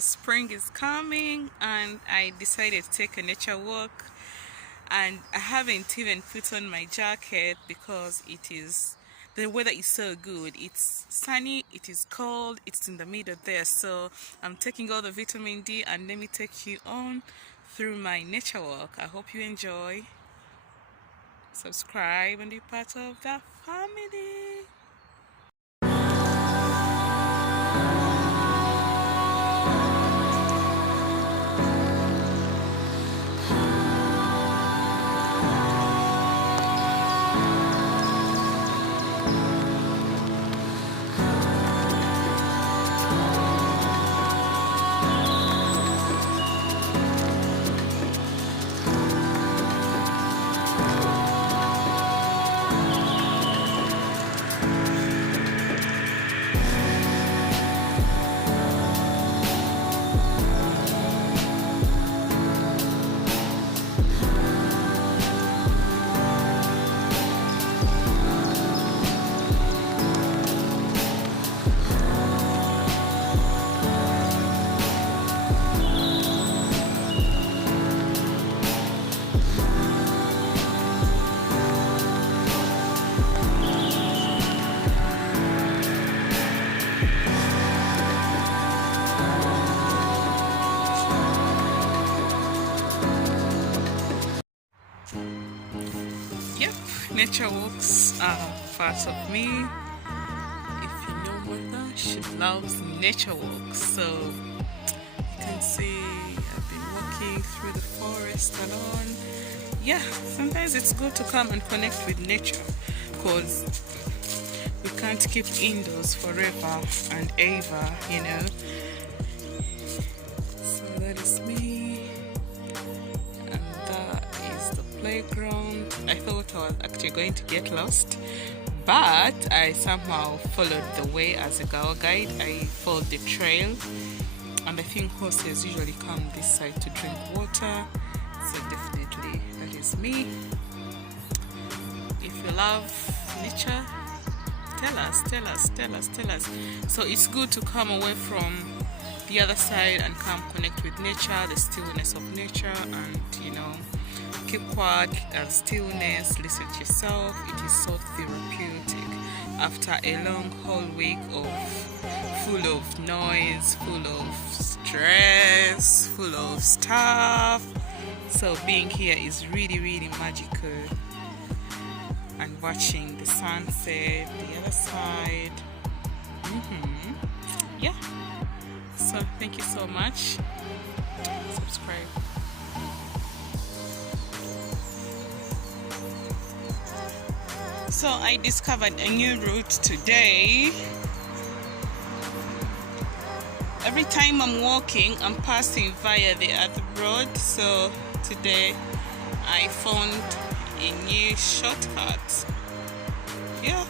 spring is coming and I decided to take a nature walk, and I haven't even put on my jacket because the weather is so good. It's sunny, it is cold, it's in the middle there. So I'm taking all the vitamin D, and let me take you on through my nature walk. I hope you enjoy. Subscribe and be part of the family. Yep, nature walks are part of me. If you know mother, she loves nature walks. So you can see I've been walking through the forest alone. Yeah, sometimes it's good to come and connect with nature, because we can't keep indoors forever and ever, you know. So that is me, and that is the playground. I thought I was actually going to get lost, but I somehow followed the way as a girl guide. I followed the trail, and I think horses usually come this side to drink water. So definitely that is me. If you love nature, tell us. So it's good to come away from the other side and come connect with nature, the stillness of nature, and keep quiet and stillness, listen to yourself. It is so therapeutic after a long whole week full of noise, full of stress, full of stuff. So being here is really, really magical, and watching the sunset, the other side. Yeah, so thank you so much. Subscribe. So I discovered a new route today. Every time I'm walking, I'm passing via the other road. So today I found a new shortcut. Yeah.